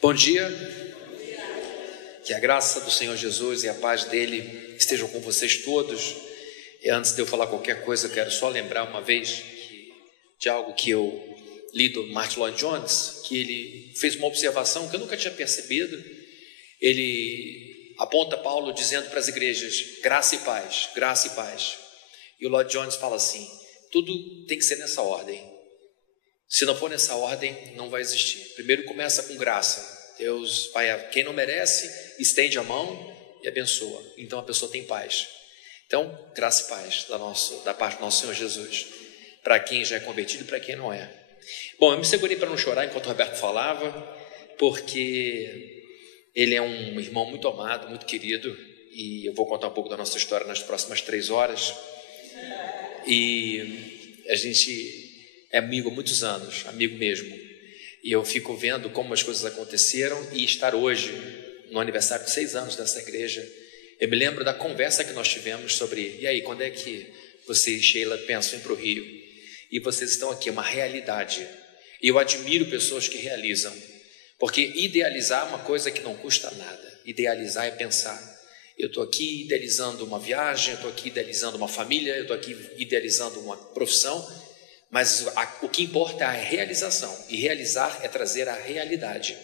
Bom dia, que a graça do Senhor Jesus e a paz dele estejam com vocês todos. E antes de eu falar qualquer coisa, eu quero só lembrar uma vez de algo que eu li do Martin Lloyd Jones, que ele fez uma observação que eu nunca tinha percebido. Ele aponta Paulo dizendo para as igrejas: graça e paz, graça e paz. E o Lloyd Jones fala assim: tudo tem que ser nessa ordem. Se não for nessa ordem, não vai existir. Primeiro começa com graça. Deus vai a quem não merece, estende a mão e abençoa. Então a pessoa tem paz. Então, graça e paz da parte do nosso Senhor Jesus, para quem já é convertido e para quem não é. Bom, eu me segurei para não chorar enquanto o Roberto falava, porque ele é um irmão muito amado, muito querido, e eu vou contar um pouco da nossa história nas próximas 3 horas. E a gente é amigo há muitos anos, amigo mesmo, e eu fico vendo como as coisas aconteceram, e estar hoje no aniversário de 6 anos dessa igreja, eu me lembro da conversa que nós tivemos sobre: e aí, quando é que você e Sheila pensam em ir para o Rio? E vocês estão aqui, é uma realidade, e eu admiro pessoas que realizam, porque idealizar é uma coisa que não custa nada. Idealizar é pensar: eu estou aqui idealizando uma viagem, eu estou aqui idealizando uma família, eu estou aqui idealizando uma profissão, mas o que importa é a realização, e realizar é trazer a realidade.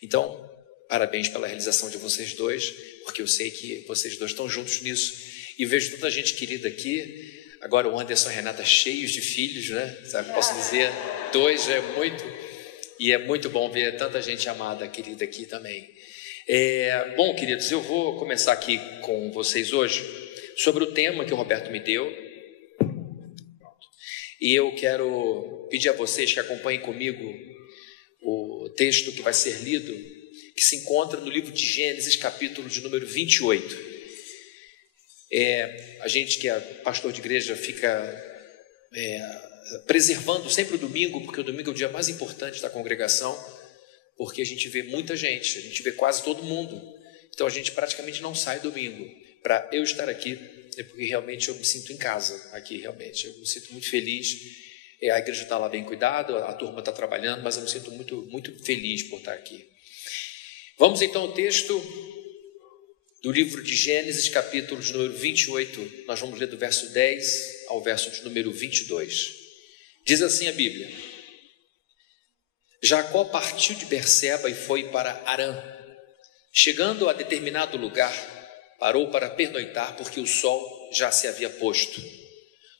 Então, parabéns pela realização de vocês dois, porque eu sei que vocês dois estão juntos nisso, e vejo tanta gente querida aqui. Agora o Anderson e a Renata cheios de filhos, né? Sabe, posso dizer, 2 já é muito, e é muito bom ver tanta gente amada, querida aqui também. Bom, queridos, eu vou começar aqui com vocês hoje sobre o tema que o Roberto me deu. E eu quero pedir a vocês que acompanhem comigo o texto que vai ser lido, que se encontra no livro de Gênesis, capítulo de número 28. A gente que é pastor de igreja fica preservando sempre o domingo, porque o domingo é o dia mais importante da congregação, porque a gente vê muita gente, a gente vê quase todo mundo. Então a gente praticamente não sai domingo. Para eu estar aqui, é porque realmente eu me sinto em casa aqui, realmente. Eu me sinto muito feliz. A igreja está lá bem cuidada, a turma está trabalhando, mas eu me sinto muito, muito feliz por estar aqui. Vamos então ao texto do livro de Gênesis, capítulo de número 28. Nós vamos ler do verso 10 ao verso de número 22. Diz assim a Bíblia: Jacó partiu de Berseba e foi para Harã. Chegando a determinado lugar, parou para pernoitar, porque o sol já se havia posto.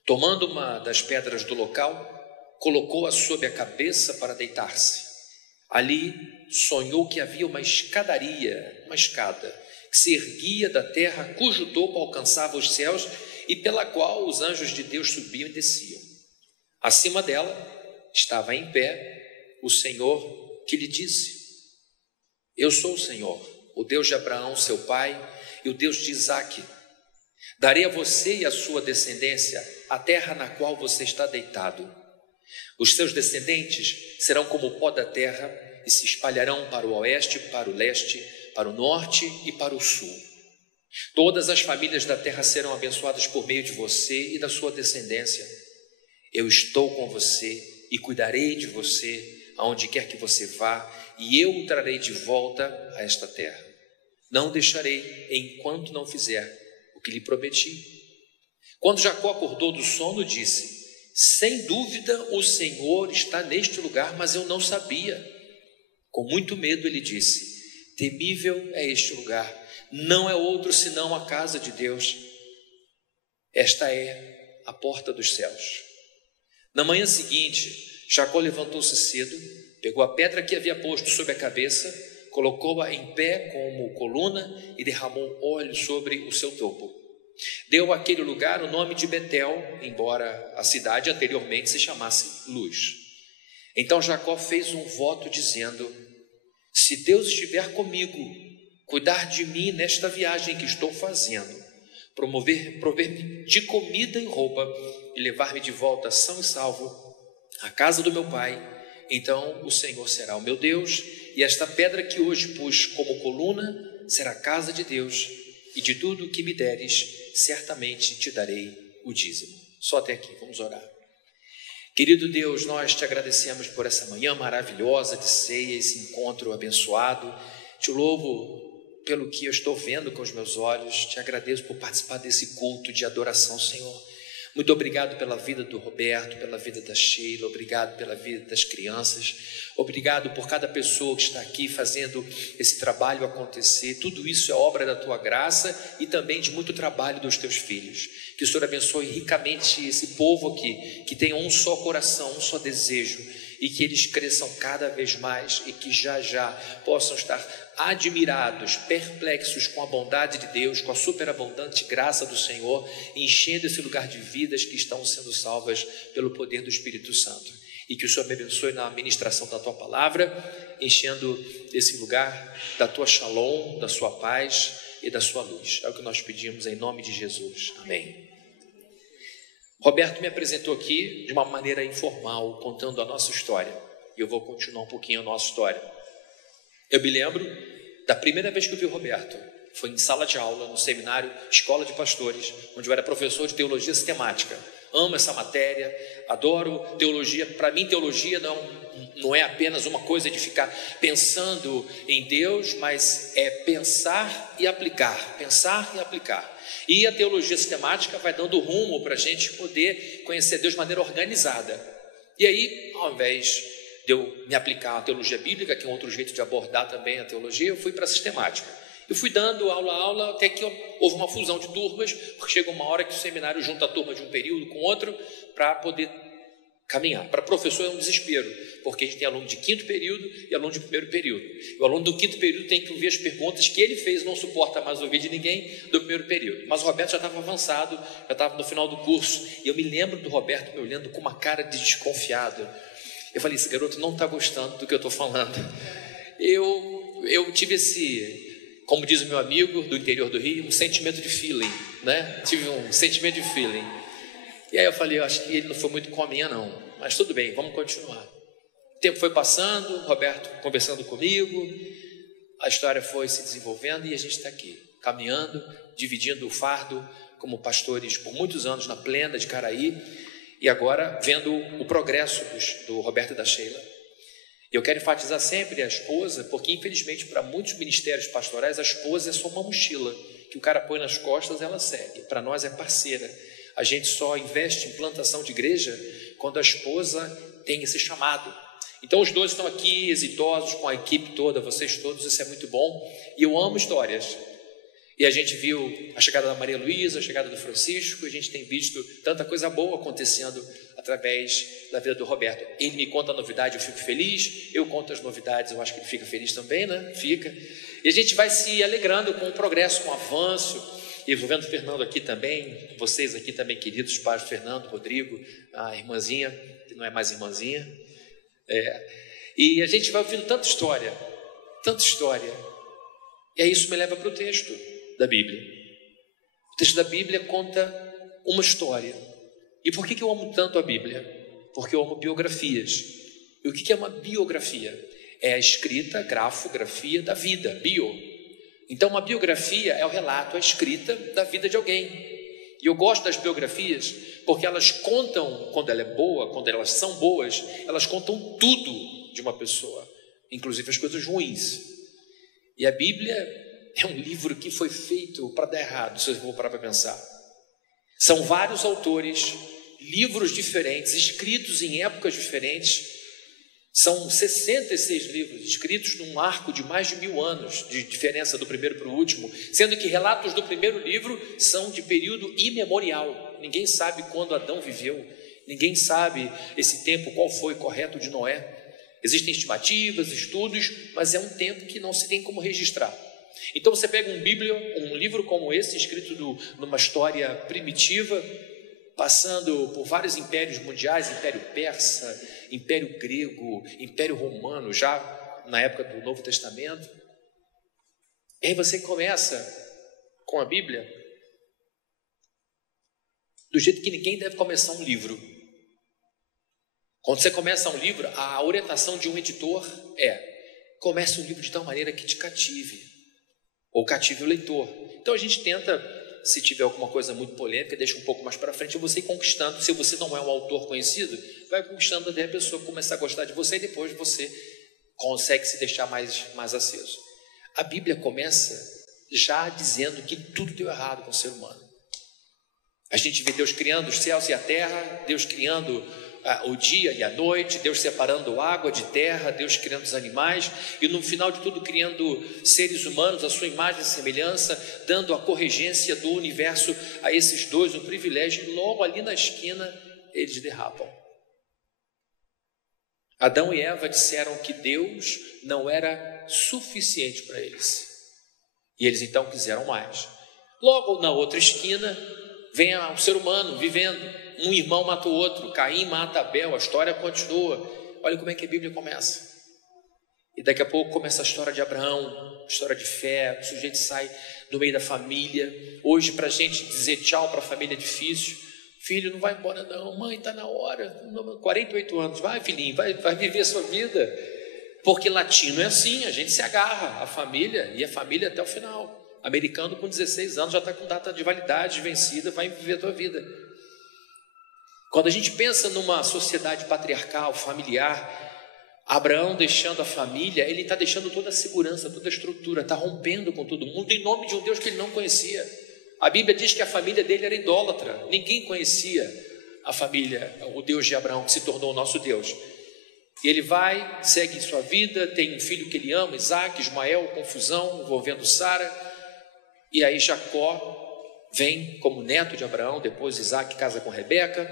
Tomando uma das pedras do local, colocou-a sob a cabeça para deitar-se. Ali sonhou que havia uma escada, que se erguia da terra, cujo topo alcançava os céus e pela qual os anjos de Deus subiam e desciam. Acima dela estava em pé o Senhor, que lhe disse: Eu sou o Senhor, o Deus de Abraão, seu pai, e o Deus de Isaque. Darei a você e a sua descendência a terra na qual você está deitado. Os seus descendentes serão como o pó da terra e se espalharão para o oeste, para o leste, para o norte e para o sul. Todas as famílias da terra serão abençoadas por meio de você e da sua descendência. Eu estou com você e cuidarei de você aonde quer que você vá, e eu o trarei de volta a esta terra. Não deixarei enquanto não fizer o que lhe prometi. Quando Jacó acordou do sono, disse: Sem dúvida o Senhor está neste lugar, mas eu não sabia. Com muito medo ele disse: Temível é este lugar, não é outro senão a casa de Deus. Esta é a porta dos céus. Na manhã seguinte, Jacó levantou-se cedo, pegou a pedra que havia posto sobre a cabeça, colocou-a em pé como coluna e derramou óleo sobre o seu topo. Deu àquele lugar o nome de Betel, embora a cidade anteriormente se chamasse Luz. Então Jacó fez um voto dizendo: Se Deus estiver comigo, cuidar de mim nesta viagem que estou fazendo, prover-me de comida e roupa e levar-me de volta são e salvo à casa do meu pai, então o Senhor será o meu Deus, e esta pedra que hoje pus como coluna será a casa de Deus, e de tudo o que me deres, certamente te darei o dízimo. Só até aqui, vamos orar. Querido Deus, nós te agradecemos por essa manhã maravilhosa de ceia, esse encontro abençoado. Te louvo pelo que eu estou vendo com os meus olhos. Te agradeço por participar desse culto de adoração, Senhor. Muito obrigado pela vida do Roberto, pela vida da Sheila, obrigado pela vida das crianças, obrigado por cada pessoa que está aqui fazendo esse trabalho acontecer. Tudo isso é obra da tua graça e também de muito trabalho dos teus filhos. Que o Senhor abençoe ricamente esse povo aqui, que tenha um só coração, um só desejo, e que eles cresçam cada vez mais e que já possam estar admirados, perplexos com a bondade de Deus, com a superabundante graça do Senhor, enchendo esse lugar de vidas que estão sendo salvas pelo poder do Espírito Santo. E que o Senhor me abençoe na ministração da tua palavra, enchendo esse lugar da tua shalom, da sua paz e da sua luz. É o que nós pedimos em nome de Jesus. Amém. Roberto me apresentou aqui de uma maneira informal, contando a nossa história. E eu vou continuar um pouquinho a nossa história. Eu me lembro da primeira vez que eu vi o Roberto. Foi em sala de aula, no seminário Escola de Pastores, onde eu era professor de teologia sistemática. Amo essa matéria, adoro teologia. Para mim, teologia não é apenas uma coisa de ficar pensando em Deus, mas é pensar e aplicar, pensar e aplicar. E a teologia sistemática vai dando rumo para a gente poder conhecer Deus de maneira organizada. E aí, ao invés de eu me aplicar à teologia bíblica, que é um outro jeito de abordar também a teologia, eu fui para a sistemática. Eu fui dando aula a aula, até que houve uma fusão de turmas, porque chega uma hora que o seminário junta a turma de um período com outro para poder caminhar. Para professor é um desespero, porque a gente tem aluno de quinto período e aluno de primeiro período. E o aluno do quinto período tem que ouvir as perguntas que ele fez, não suporta mais ouvir de ninguém do primeiro período. Mas o Roberto já estava avançado, já estava no final do curso, e eu me lembro do Roberto me olhando com uma cara de desconfiado. Eu falei, esse garoto não está gostando do que eu estou falando. Eu tive esse, como diz o meu amigo do interior do Rio, um sentimento de feeling, né? Tive um sentimento de feeling. E aí eu falei, eu acho que ele não foi muito com a minha não, mas tudo bem, vamos continuar. O tempo foi passando, o Roberto conversando comigo, a história foi se desenvolvendo e a gente está aqui, caminhando, dividindo o fardo como pastores por muitos anos na Plena de Caraí, e agora vendo o progresso do Roberto e da Sheila. Eu quero enfatizar sempre a esposa, porque infelizmente para muitos ministérios pastorais a esposa é só uma mochila, que o cara põe nas costas e ela segue. Para nós é parceira. A gente só investe em plantação de igreja quando a esposa tem esse chamado. Então os dois estão aqui exitosos com a equipe toda, vocês todos, isso é muito bom. E eu amo histórias. E a gente viu a chegada da Maria Luísa, a chegada do Francisco, a gente tem visto tanta coisa boa acontecendo através da vida do Roberto. Ele me conta a novidade, eu fico feliz, eu conto as novidades, eu acho que ele fica feliz também, né? Fica. E a gente vai se alegrando com o progresso, com o avanço. E vendo o Fernando aqui também, vocês aqui também, queridos pais, Fernando, Rodrigo, a irmãzinha, que não é mais irmãzinha. E a gente vai ouvindo tanta história. E aí isso me leva para o texto da Bíblia. O texto da Bíblia conta uma história. E por que eu amo tanto a Bíblia? Porque eu amo biografias. E o que é uma biografia? É a escrita, grafia da vida, bio. Então uma biografia é o relato, a escrita da vida de alguém. E eu gosto das biografias porque elas contam, quando ela é boa, quando elas são boas, elas contam tudo de uma pessoa, inclusive as coisas ruins. E a Bíblia é um livro que foi feito para dar errado, se eu vou parar para pensar. São vários autores, livros diferentes, escritos em épocas diferentes. São 66 livros escritos num arco de mais de 1000 anos de diferença do primeiro para o último, sendo que relatos do primeiro livro são de período imemorial. Ninguém sabe quando Adão viveu, ninguém sabe esse tempo, qual foi correto de Noé. Existem estimativas, estudos, mas é um tempo que não se tem como registrar. Então você pega um livro como esse, escrito numa história primitiva, passando por vários impérios mundiais, Império Persa, Império Grego, Império Romano, já na época do Novo Testamento. E aí você começa com a Bíblia do jeito que ninguém deve começar um livro. Quando você começa um livro, a orientação de um editor comece um livro de tal maneira que te cative, ou cative o leitor. Então a gente tenta se tiver alguma coisa muito polêmica, deixa um pouco mais para frente, você ir conquistando. Se você não é um autor conhecido, vai conquistando até a pessoa começar a gostar de você, e depois você consegue se deixar mais aceso. A Bíblia começa já dizendo que tudo deu errado com o ser humano. A gente vê Deus criando os céus e a terra, Deus criando o dia e a noite, Deus separando água de terra, Deus criando os animais, e no final de tudo criando seres humanos à sua imagem e semelhança, dando a corregência do universo a esses dois, um privilégio, e logo ali na esquina eles derrapam. Adão e Eva disseram que Deus não era suficiente para eles, e eles então quiseram mais. Logo na outra esquina vem o ser humano vivendo, um irmão mata o outro, Caim mata Abel, a história continua. Olha como é que a Bíblia começa. E daqui a pouco começa a história de Abraão, história de fé, o sujeito sai do meio da família. Hoje, para a gente dizer tchau para a família é difícil. Filho, não vai embora não, mãe, está na hora, 48 anos, vai filhinho, vai viver a sua vida. Porque latino é assim, a gente se agarra à família, e a família até o final. Americano com 16 anos já está com data de validade vencida, vai viver a tua vida. Quando a gente pensa numa sociedade patriarcal, familiar, Abraão deixando a família, ele está deixando toda a segurança, toda a estrutura, está rompendo com todo mundo em nome de um Deus que ele não conhecia. A Bíblia diz que a família dele era idólatra, ninguém conhecia a família, o Deus de Abraão, que se tornou o nosso Deus. E ele vai, segue sua vida, tem um filho que ele ama, Isaac, Ismael, confusão envolvendo Sara. E aí Jacó vem como neto de Abraão, depois Isaac casa com Rebeca,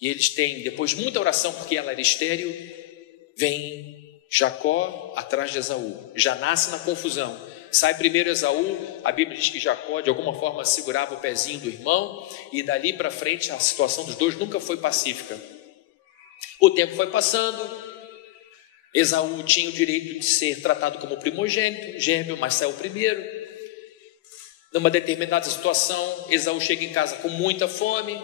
e eles têm, depois muita oração, porque ela era estéril, vem Jacó atrás de Esaú, já nasce na confusão, sai primeiro Esaú, a Bíblia diz que Jacó de alguma forma segurava o pezinho do irmão, e dali para frente a situação dos dois nunca foi pacífica. O tempo foi passando, Esaú tinha o direito de ser tratado como primogênito, gêmeo, mas saiu primeiro. Numa determinada situação, Esaú chega em casa com muita fome,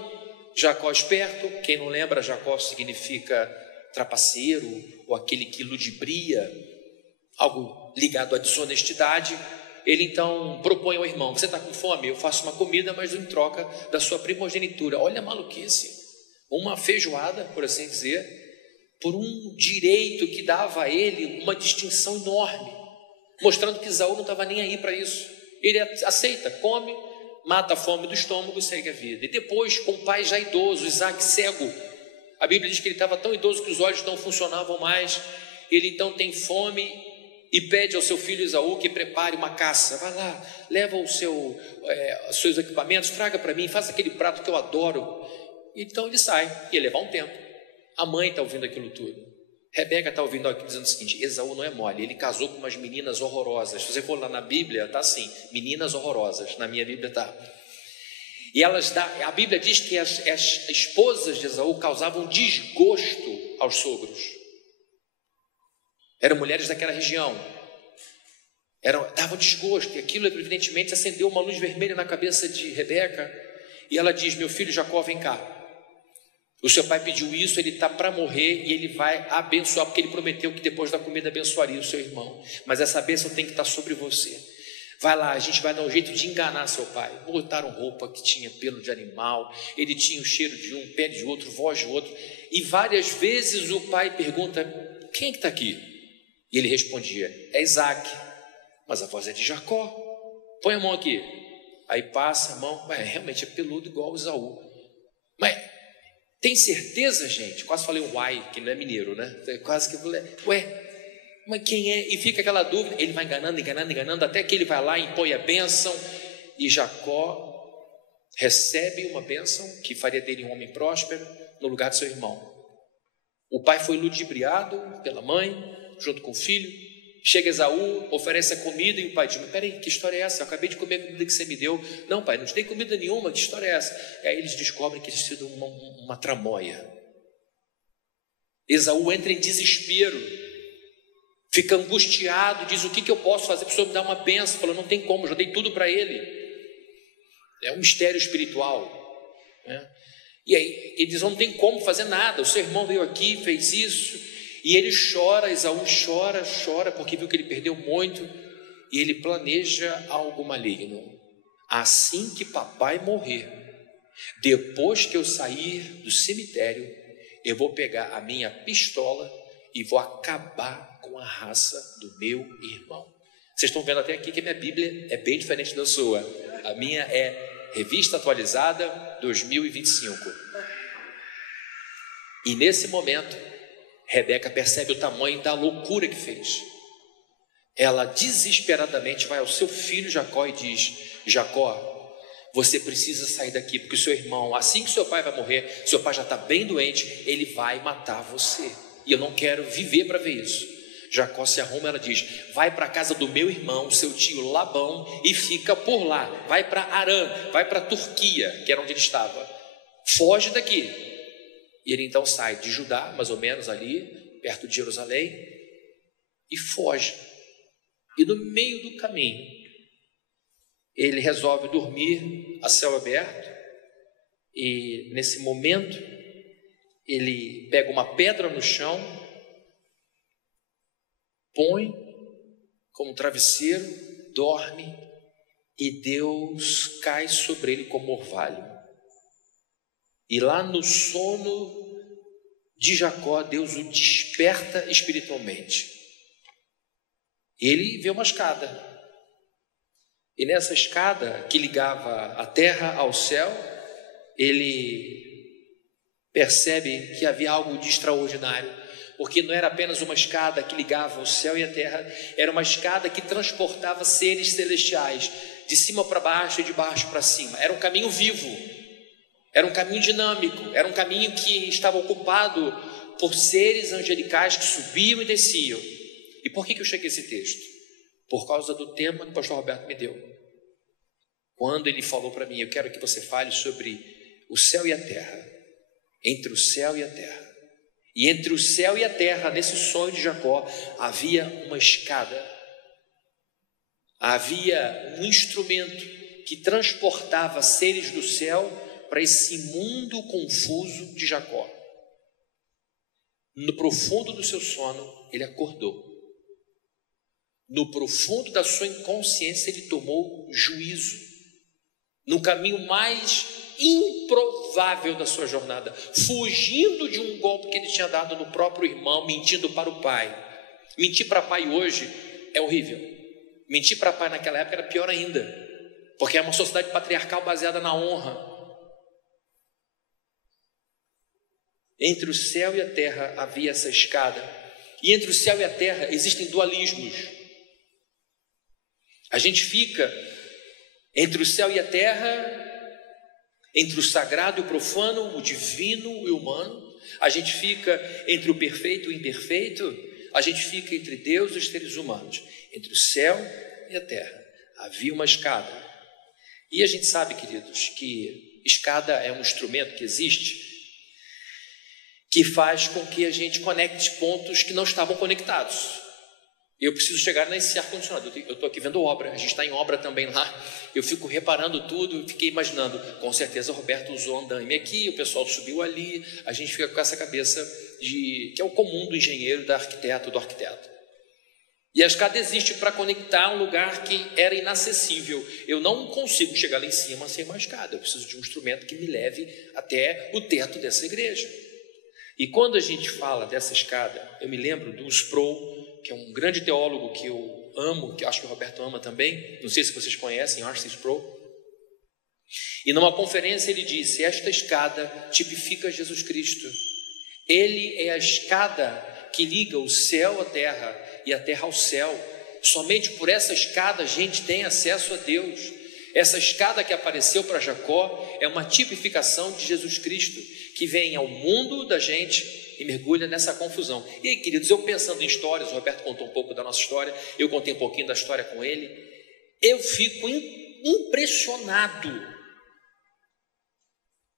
Jacó esperto, quem não lembra, Jacó significa trapaceiro, ou aquele que ludibria, algo ligado à desonestidade. Ele então propõe ao irmão: você está com fome? Eu faço uma comida, mas em troca da sua primogenitura. Olha a maluquice, uma feijoada, por assim dizer, por um direito que dava a ele uma distinção enorme, mostrando que Esaú não estava nem aí para isso. Ele aceita, come, mata a fome do estômago e segue a vida. E depois, com o pai já idoso, Isaac cego, a Bíblia diz que ele estava tão idoso que os olhos não funcionavam mais. Ele então tem fome e pede ao seu filho Esaú que prepare uma caça. Vai lá, leva os seus equipamentos, traga para mim, faça aquele prato que eu adoro. Então ele sai, ia levar um tempo. A mãe está ouvindo aquilo tudo. Rebeca está ouvindo aqui dizendo o seguinte: Esaú não é mole, ele casou com umas meninas horrorosas. Se você for lá na Bíblia, está assim, meninas horrorosas, na minha Bíblia está. E a Bíblia diz que as esposas de Esaú causavam desgosto aos sogros. Eram mulheres daquela região, davam desgosto, e aquilo evidentemente acendeu uma luz vermelha na cabeça de Rebeca, e ela diz: meu filho Jacó, vem cá. O seu pai pediu isso, ele está para morrer e ele vai abençoar, porque ele prometeu que depois da comida abençoaria o seu irmão, mas essa bênção tem que estar sobre você. Vai lá, a gente vai dar um jeito de enganar seu pai. Botaram roupa que tinha pelo de animal, ele tinha o cheiro de um, pé de outro, voz de outro, e várias vezes o pai pergunta: quem é que está aqui? E ele respondia: é Isaac. Mas a voz é de Jacó. Põe a mão aqui. Aí passa a mão, realmente é peludo igual o Esaú. Mas tem certeza, gente? Quase falei um uai, que não é mineiro, né? Quase que eu falei, mas quem é? E fica aquela dúvida. Ele vai enganando, até que ele vai lá e impõe a bênção. E Jacó recebe uma bênção que faria dele um homem próspero no lugar de seu irmão. O pai foi ludibriado pela mãe, junto com o filho. Chega Esaú, oferece a comida, e o pai diz: mas peraí, que história é essa? Eu acabei de comer a comida que você me deu. Não, pai, não te dei comida nenhuma, que história é essa? E aí eles descobrem que tinha sido uma tramóia. Esaú entra em desespero, fica angustiado, diz: o que eu posso fazer para o senhor me dar uma bênção? Falou: não tem como, eu já dei tudo para ele. É um mistério espiritual, né? E aí ele diz: não tem como fazer nada, o seu irmão veio aqui, fez isso. E ele chora, Esaú chora, porque viu que ele perdeu muito, e ele planeja algo maligno. assim que papai morrer, depois que eu sair do cemitério, eu vou pegar a minha pistola e vou acabar com a raça do meu irmão. Vocês estão vendo até aqui que a minha Bíblia é bem diferente da sua. A minha é Revista Atualizada 2025. E nesse momento, Rebeca percebe o tamanho da loucura que fez. Ela desesperadamente vai ao seu filho Jacó e diz: Jacó, você precisa sair daqui, porque o seu irmão, assim que seu pai vai morrer, seu pai já está bem doente, ele vai matar você, e eu não quero viver para ver isso. Jacó se arruma, ela diz: vai para a casa do meu irmão, seu tio Labão, e fica por lá, vai para Arã, vai para a Turquia, que era onde ele estava, foge daqui. E ele então sai de Judá, mais ou menos ali, perto de Jerusalém, e foge. E no meio do caminho, ele resolve dormir a céu aberto, e nesse momento, ele pega uma pedra no chão, põe como travesseiro, dorme, e Deus cai sobre ele como orvalho. E lá no sono de Jacó, Deus o desperta espiritualmente. Ele vê uma escada. E nessa escada que ligava a terra ao céu, ele percebe que havia algo de extraordinário, porque não era apenas uma escada que ligava o céu e a terra, era uma escada que transportava seres celestiais, de cima para baixo e de baixo para cima. Era um caminho vivo, era um caminho dinâmico, era um caminho que estava ocupado por seres angelicais que subiam e desciam. E por que eu cheguei a esse texto? Por causa do tema que o pastor Roberto me deu. Quando ele falou para mim: eu quero que você fale sobre o céu e a terra, entre o céu e a terra. E entre o céu e a terra, nesse sonho de Jacó, havia uma escada, havia um instrumento que transportava seres do céu para esse mundo confuso de Jacó. No profundo do seu sono, ele acordou. No profundo da sua inconsciência, ele tomou juízo. No caminho mais improvável da sua jornada, fugindo de um golpe que ele tinha dado no próprio irmão, mentindo para o pai. Mentir para pai hoje é horrível. Mentir para pai naquela época era pior ainda, porque é uma sociedade patriarcal baseada na honra. Entre o céu e a terra havia essa escada, e entre o céu e a terra existem dualismos. A gente fica entre o céu e a terra, entre o sagrado e o profano, o divino e o humano. A gente fica entre o perfeito e o imperfeito. A gente fica entre Deus e os seres humanos. Entre o céu e a terra havia uma escada. E a gente sabe, queridos, que escada é um instrumento que existe, que faz com que a gente conecte pontos que não estavam conectados. Eu preciso chegar nesse ar-condicionado. Eu estou aqui vendo obra, a gente está em obra também lá. Eu fico reparando tudo, fiquei imaginando, com certeza o Roberto usou andaime aqui, o pessoal subiu ali. A gente fica com essa cabeça que é o comum do engenheiro, do arquiteto. E a escada existe para conectar um lugar que era inacessível. Eu não consigo chegar lá em cima sem uma escada. Eu preciso de um instrumento que me leve até o teto dessa igreja. E quando a gente fala dessa escada, eu me lembro do Sproul, que é um grande teólogo que eu amo, que acho que o Roberto ama também, não sei se vocês conhecem, R.C. Sproul. E numa conferência ele disse: esta escada tipifica Jesus Cristo. Ele é a escada que liga o céu à terra e a terra ao céu. Somente por essa escada a gente tem acesso a Deus. Essa escada que apareceu para Jacó é uma tipificação de Jesus Cristo, que vem ao mundo da gente e mergulha nessa confusão. E aí, queridos, eu pensando em histórias, o Roberto contou um pouco da nossa história, eu contei um pouquinho da história com ele, eu fico impressionado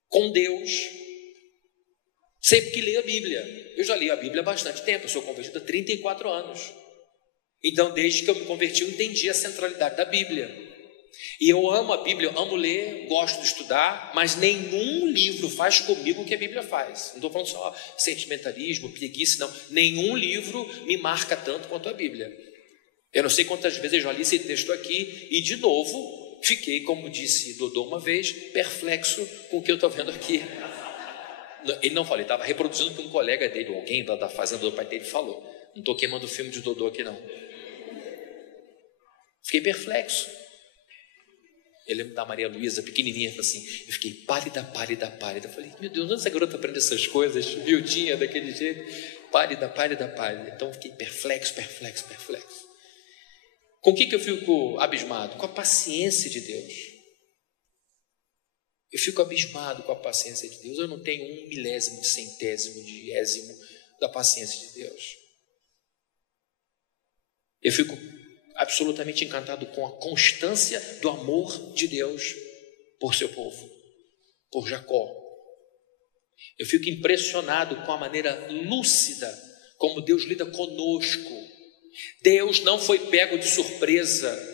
com Deus sempre que leio a Bíblia. Eu já li a Bíblia há bastante tempo, eu sou convertido há 34 anos. Então, desde que eu me converti, eu entendi a centralidade da Bíblia. E eu amo a Bíblia, eu amo ler, gosto de estudar, mas nenhum livro faz comigo o que a Bíblia faz. Não estou falando só sentimentalismo, preguiça, não. Nenhum livro me marca tanto quanto a Bíblia. Eu não sei quantas vezes eu já li esse texto aqui, e de novo, fiquei, como disse Dodô uma vez, perplexo com o que eu estou vendo aqui. Ele não falou, ele estava reproduzindo o que um colega dele, alguém da fazenda do pai dele falou. Não estou queimando o filme de Dodô aqui não. Fiquei perplexo. Eu lembro da Maria Luísa, pequenininha, assim, eu fiquei pálida. Eu falei, meu Deus, onde essa garota aprende essas coisas? Miudinha, daquele jeito, pálida. Então eu fiquei perplexo. Com o que eu fico abismado? Com a paciência de Deus. Eu fico abismado com a paciência de Deus. Eu não tenho 1 milésimo de centésimo de diésimo da paciência de Deus. Eu fico absolutamente encantado com a constância do amor de Deus por seu povo, por Jacó. Eu fico impressionado com a maneira lúcida como Deus lida conosco. Deus não foi pego de surpresa.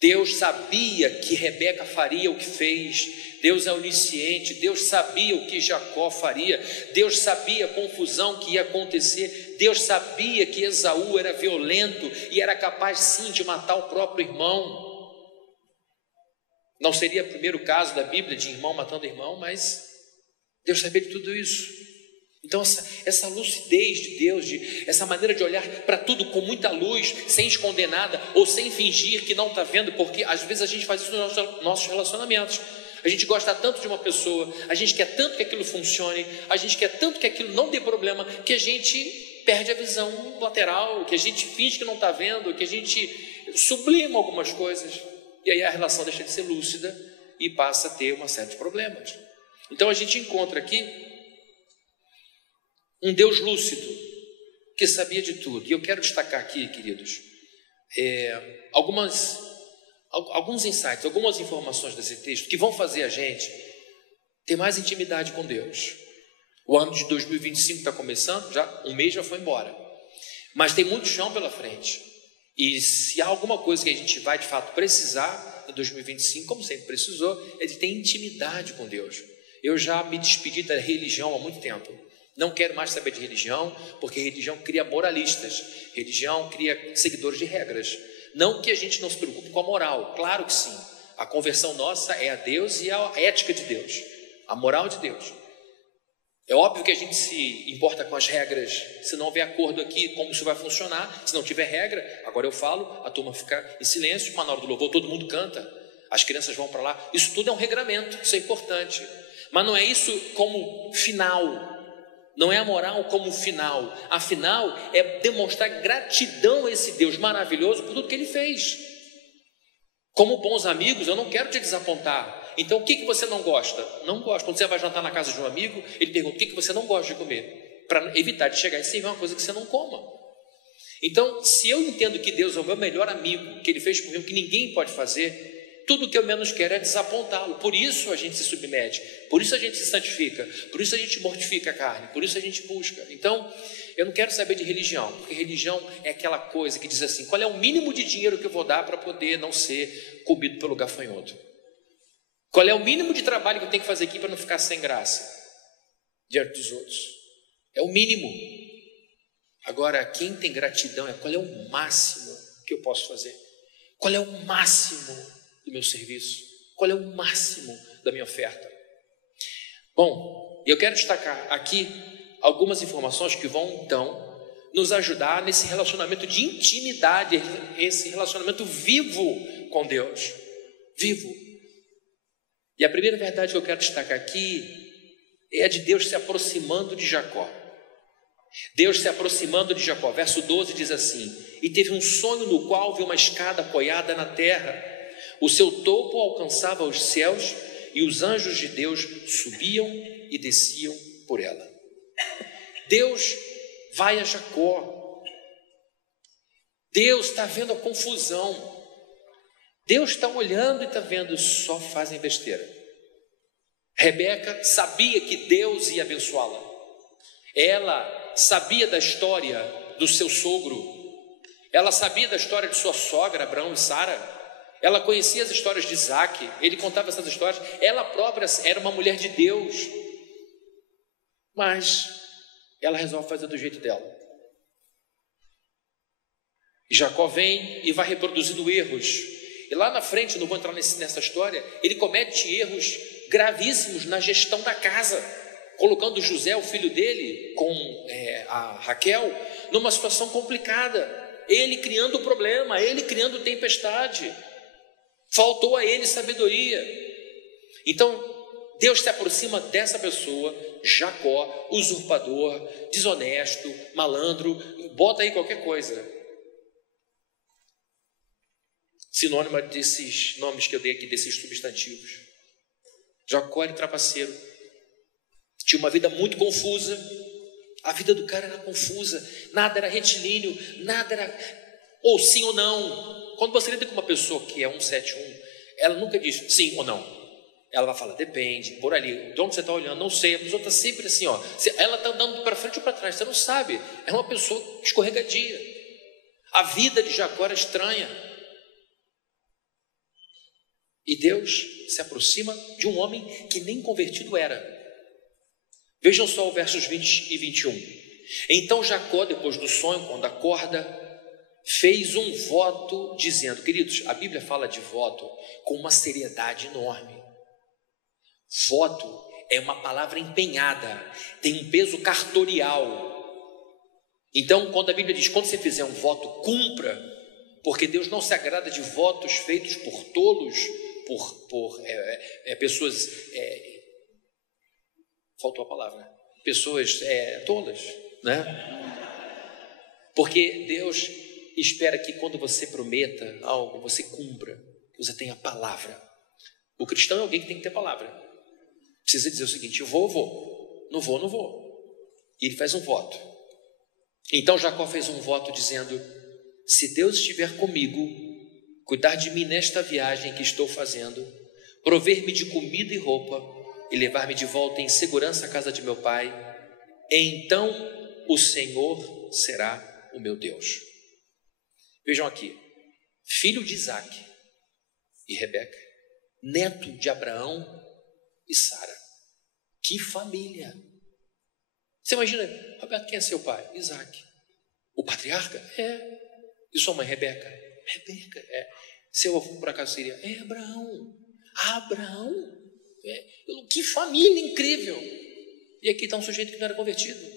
Deus sabia que Rebeca faria o que fez. Deus é onisciente. Deus sabia o que Jacó faria. Deus sabia a confusão que ia acontecer. Deus sabia que Esaú era violento e era capaz sim de matar o próprio irmão. Não seria o primeiro caso da Bíblia de irmão matando irmão, mas Deus sabia de tudo isso. Então essa lucidez de Deus, essa maneira de olhar para tudo com muita luz, sem esconder nada, ou sem fingir que não está vendo, porque às vezes a gente faz isso nos nossos relacionamentos. A gente gosta tanto de uma pessoa, a gente quer tanto que aquilo funcione, a gente quer tanto que aquilo não dê problema, que a gente perde a visão lateral, que a gente finge que não está vendo, que a gente sublima algumas coisas, e aí a relação deixa de ser lúcida e passa a ter uma série de problemas. Então a gente encontra aqui um Deus lúcido, que sabia de tudo. E eu quero destacar aqui, queridos, alguns insights, algumas informações desse texto que vão fazer a gente ter mais intimidade com Deus. O ano de 2025 está começando, um mês já foi embora, mas tem muito chão pela frente. E se há alguma coisa que a gente vai de fato precisar em 2025, como sempre precisou, é de ter intimidade com Deus. Eu já me despedi da religião há muito tempo. Não quero mais saber de religião, porque religião cria moralistas, religião cria seguidores de regras. Não que a gente não se preocupe com a moral, claro que sim. A conversão nossa é a Deus e a ética de Deus, a moral de Deus. É óbvio que a gente se importa com as regras. Se não houver acordo aqui, como isso vai funcionar? Se não tiver regra, agora eu falo, a turma fica em silêncio, mas na hora do louvor todo mundo canta, as crianças vão para lá. Isso tudo é um regramento, isso é importante. Mas não é isso como final. Não é a moral como final. Afinal, é demonstrar gratidão a esse Deus maravilhoso por tudo que Ele fez. Como bons amigos, eu não quero te desapontar. Então, o que você não gosta? Não gosto. Quando você vai jantar na casa de um amigo, ele pergunta, o que você não gosta de comer? Para evitar de chegar e servir uma coisa que você não coma. Então, se eu entendo que Deus é o meu melhor amigo, que Ele fez por mim, que ninguém pode fazer, tudo que eu menos quero é desapontá-lo. Por isso a gente se submete, por isso a gente se santifica, por isso a gente mortifica a carne, por isso a gente busca. Então, eu não quero saber de religião, porque religião é aquela coisa que diz assim, qual é o mínimo de dinheiro que eu vou dar para poder não ser comido pelo gafanhoto? Qual é o mínimo de trabalho que eu tenho que fazer aqui para não ficar sem graça diante dos outros? É o mínimo. Agora, quem tem gratidão é qual é o máximo que eu posso fazer? Qual é o máximo do meu serviço? Qual é o máximo da minha oferta? Bom, eu quero destacar aqui algumas informações que vão então nos ajudar nesse relacionamento de intimidade, esse relacionamento vivo com Deus, vivo. E a primeira verdade que eu quero destacar aqui é a de Deus se aproximando de Jacó. Deus se aproximando de Jacó. Verso 12 diz assim: e teve um sonho no qual viu uma escada apoiada na terra. O seu topo alcançava os céus e os anjos de Deus subiam e desciam por ela. Deus vai a Jacó. Deus está vendo a confusão. Deus está olhando e está vendo, só fazem besteira. Rebeca sabia que Deus ia abençoá-la. Ela sabia da história do seu sogro. Ela sabia da história de sua sogra, Abraão e Sara. Ela conhecia as histórias de Isaac. Ele contava essas histórias. Ela própria era uma mulher de Deus. Mas ela resolve fazer do jeito dela. E Jacó vem e vai reproduzindo erros. e lá na frente, não vou entrar nessa história, ele comete erros gravíssimos na gestão da casa, colocando José, o filho dele, com a Raquel, numa situação complicada. Ele criando problema, ele criando tempestade. Faltou a ele sabedoria. Então, Deus se aproxima dessa pessoa, Jacó, usurpador, desonesto, malandro, bota aí qualquer coisa. Sinônimo desses nomes que eu dei aqui, desses substantivos. Jacó era trapaceiro. Tinha uma vida muito confusa. A vida do cara era confusa. Nada era retilíneo, nada era ou sim ou não. Quando você lida com uma pessoa que é 171, ela nunca diz sim ou não. Ela vai falar, depende, por ali, de onde você está olhando, não sei. A pessoa está sempre assim, ó. Ela está andando para frente ou para trás, você não sabe. É uma pessoa escorregadia. A vida de Jacó era estranha. E Deus se aproxima de um homem que nem convertido era. Vejam só os versos 20 e 21. Então Jacó, depois do sonho, quando acorda, fez um voto dizendo, queridos, a Bíblia fala de voto com uma seriedade enorme. Voto é uma palavra empenhada, tem um peso cartorial. Então, quando a Bíblia diz, quando você fizer um voto, cumpra, porque Deus não se agrada de votos feitos por tolos, por pessoas, faltou a palavra, pessoas tolas, né? Porque Deus espera que quando você prometa algo, você cumpra, que você tenha palavra. O cristão é alguém que tem que ter palavra. Precisa dizer o seguinte, eu vou, não vou. E ele faz um voto. Então Jacó fez um voto dizendo, se Deus estiver comigo, cuidar de mim nesta viagem que estou fazendo, prover-me de comida e roupa e levar-me de volta em segurança à casa de meu pai, então o Senhor será o meu Deus. Vejam aqui, filho de Isaac e Rebeca, neto de Abraão e Sara. Que família! Você imagina, Roberto, quem é seu pai? Isaac. O patriarca? É. E sua mãe, Rebeca? Rebeca, é. Seu avô, por acaso, seria? É Abraão. Abraão. É. Que família incrível! E aqui está um sujeito que não era convertido.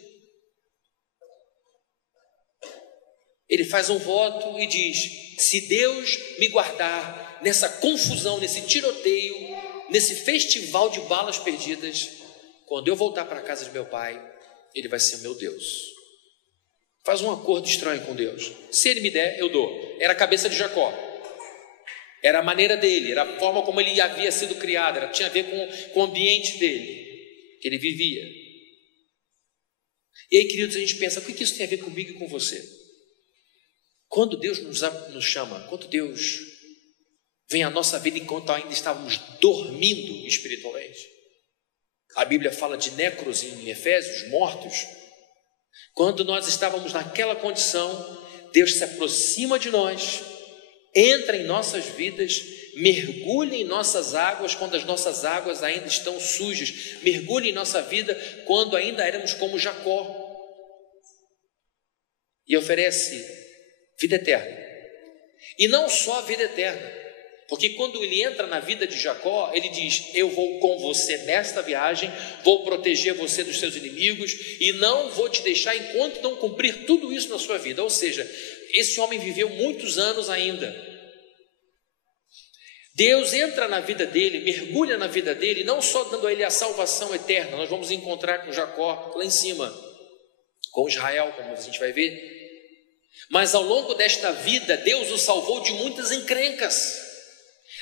Ele faz um voto e diz, se Deus me guardar nessa confusão, nesse tiroteio, nesse festival de balas perdidas, quando eu voltar para a casa de meu pai, ele vai ser meu Deus. Faz um acordo estranho com Deus. Se ele me der, eu dou. Era a cabeça de Jacó. Era a maneira dele, era a forma como ele havia sido criado, tinha a ver com o ambiente dele, que ele vivia. E aí, queridos, a gente pensa, o que isso tem a ver comigo e com você? Quando Deus nos chama, quando Deus vem à nossa vida enquanto ainda estávamos dormindo espiritualmente. A Bíblia fala de necros em Efésios, mortos. Quando nós estávamos naquela condição, Deus se aproxima de nós, entra em nossas vidas, mergulha em nossas águas quando as nossas águas ainda estão sujas, mergulha em nossa vida quando ainda éramos como Jacó e oferece vida eterna. E não só a vida eterna, porque quando ele entra na vida de Jacó, ele diz, eu vou com você nesta viagem, vou proteger você dos seus inimigos e não vou te deixar enquanto não cumprir tudo isso na sua vida. Ou seja, esse homem viveu muitos anos ainda. Deus entra na vida dele, mergulha na vida dele, não só dando a ele a salvação eterna. Nós vamos encontrar com Jacó lá em cima, com Israel, como a gente vai ver. Mas ao longo desta vida, Deus o salvou de muitas encrencas.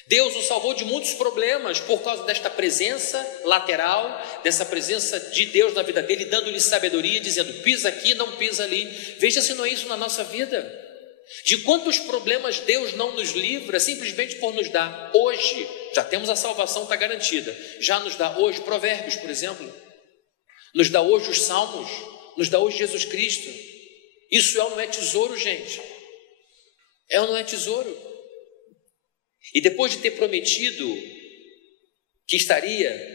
Deus o salvou de muitos problemas por causa desta presença lateral, dessa presença de Deus na vida dele, dando-lhe sabedoria, dizendo, pisa aqui, não pisa ali. Veja se não é isso na nossa vida. De quantos problemas Deus não nos livra simplesmente por nos dar hoje. Já temos a salvação, está garantida. Já nos dá hoje Provérbios, por exemplo. Nos dá hoje os Salmos. Nos dá hoje Jesus Cristo. Isso é ou não é tesouro, gente? É ou não é tesouro? E depois de ter prometido que estaria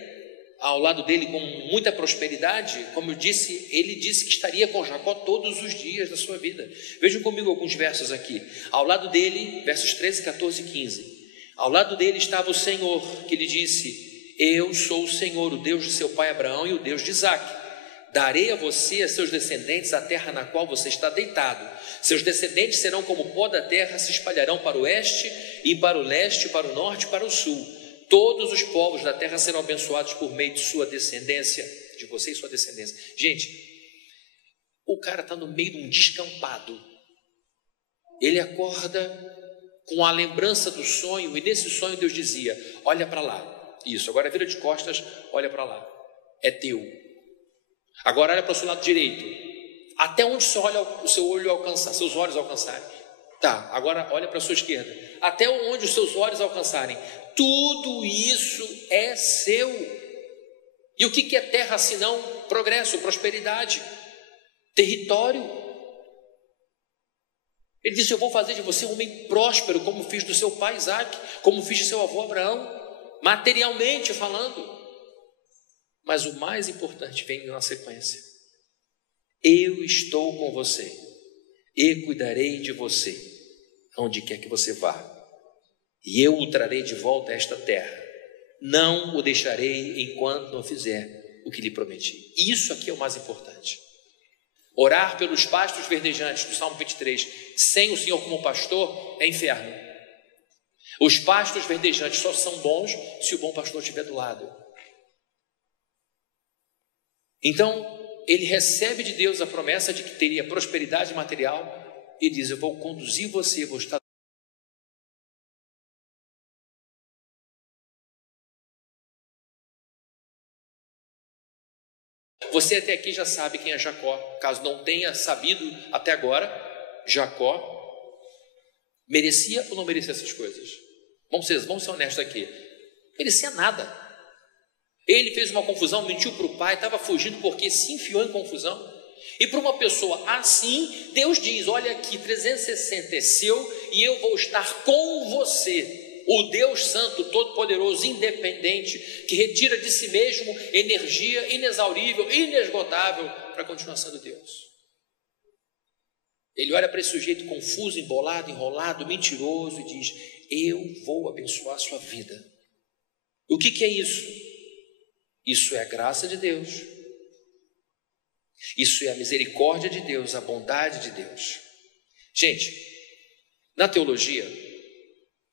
ao lado dele com muita prosperidade, como eu disse, ele disse que estaria com Jacó todos os dias da sua vida. Vejam comigo alguns versos aqui. Ao lado dele, versos 13, 14 e 15. Ao lado dele estava o Senhor, que lhe disse: eu sou o Senhor, o Deus de seu pai Abraão e o Deus de Isaque. Darei a você e a seus descendentes a terra na qual você está deitado. Seus descendentes serão como o pó da terra, se espalharão para o oeste e para o leste, para o norte e para o sul. Todos os povos da terra serão abençoados por meio de sua descendência, de você e sua descendência. Gente, o cara está no meio de um descampado. Ele acorda com a lembrança do sonho, e nesse sonho Deus dizia: olha para lá. Isso, agora vira de costas, olha para lá. É teu. Agora olha para o seu lado direito. Até onde o seu olho alcançar, seus olhos alcançarem. Tá, agora olha para a sua esquerda. Até onde os seus olhos alcançarem. Tudo isso é seu. E o que é terra senão progresso, prosperidade, território? Ele disse: eu vou fazer de você um homem próspero, como fiz do seu pai Isaque, como fiz de seu avô Abraão, materialmente falando. Mas o mais importante vem na sequência: eu estou com você e cuidarei de você, onde quer que você vá, e eu o trarei de volta a esta terra, não o deixarei enquanto não fizer o que lhe prometi. Isso aqui é o mais importante. Orar pelos pastos verdejantes do Salmo 23, sem o Senhor como pastor, é inferno. Os pastos verdejantes só são bons se o bom pastor estiver do lado. Então, ele recebe de Deus a promessa de que teria prosperidade material e diz: eu vou conduzir você, vou estar. Você até aqui já sabe quem é Jacó. Caso não tenha sabido até agora, Jacó merecia ou não merecia essas coisas? Vamos ser honestos aqui. Merecia nada. Ele fez uma confusão, mentiu para o pai, estava fugindo porque se enfiou em confusão. E para uma pessoa assim, Deus diz: olha aqui, 360 é seu e eu vou estar com você. O Deus Santo, Todo-Poderoso, independente, que retira de si mesmo energia inexaurível, inesgotável, para continuar sendo Deus. Ele olha para esse sujeito confuso, embolado, enrolado, mentiroso e diz: eu vou abençoar a sua vida. O que é isso? Isso é a graça de Deus. Isso é a misericórdia de Deus, a bondade de Deus. Gente, na teologia,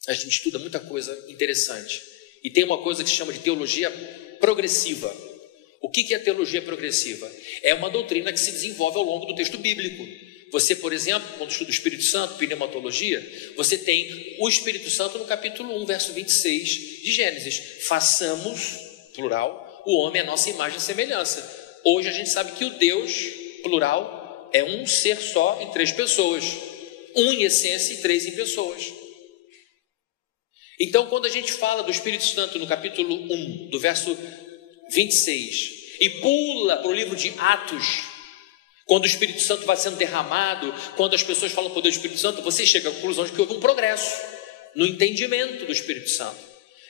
a gente estuda muita coisa interessante. E tem uma coisa que se chama de teologia progressiva. O que é teologia progressiva? É uma doutrina que se desenvolve ao longo do texto bíblico. Você, por exemplo, quando estuda o Espírito Santo, pneumatologia, você tem o Espírito Santo no capítulo 1, verso 26 de Gênesis. Façamos, plural, o homem é a nossa imagem e semelhança. Hoje a gente sabe que o Deus, plural, é um ser só em três pessoas. Um em essência e três em pessoas. Então, quando a gente fala do Espírito Santo no capítulo 1, do verso 26, e pula para o livro de Atos, quando o Espírito Santo vai sendo derramado, quando as pessoas falam poder do Espírito Santo, você chega à conclusão de que houve um progresso no entendimento do Espírito Santo.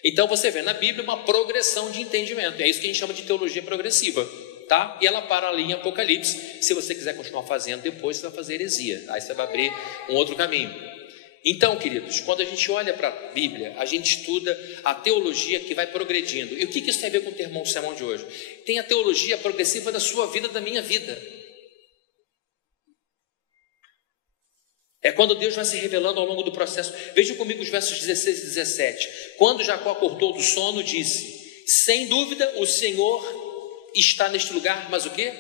Então você vê na Bíblia uma progressão de entendimento. É isso que a gente chama de teologia progressiva, tá? E ela para ali em Apocalipse. Se você quiser continuar fazendo depois, você vai fazer heresia. Aí você vai abrir um outro caminho. Então, queridos, quando a gente olha para a Bíblia, a gente estuda a teologia que vai progredindo. E o que isso tem a ver com o sermão de hoje? Tem a teologia progressiva da sua vida, da minha vida. É quando Deus vai se revelando ao longo do processo. Vejam comigo os versos 16 e 17. Quando Jacó acordou do sono, disse: sem dúvida o Senhor está neste lugar, mas o quê?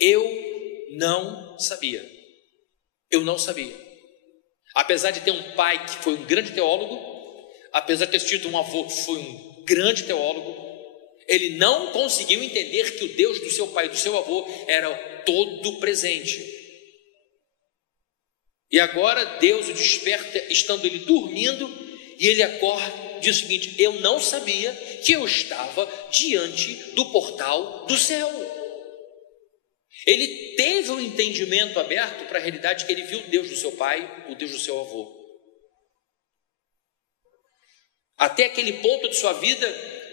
Eu não sabia. Eu não sabia. Apesar de ter um pai que foi um grande teólogo, apesar de ter tido um avô que foi um grande teólogo, ele não conseguiu entender que o Deus do seu pai e do seu avô era todo presente. E agora Deus o desperta, estando ele dormindo, e ele acorda, diz o seguinte: eu não sabia que eu estava diante do portal do céu. Ele teve um entendimento aberto para a realidade que ele viu o Deus do seu pai, o Deus do seu avô. Até aquele ponto de sua vida,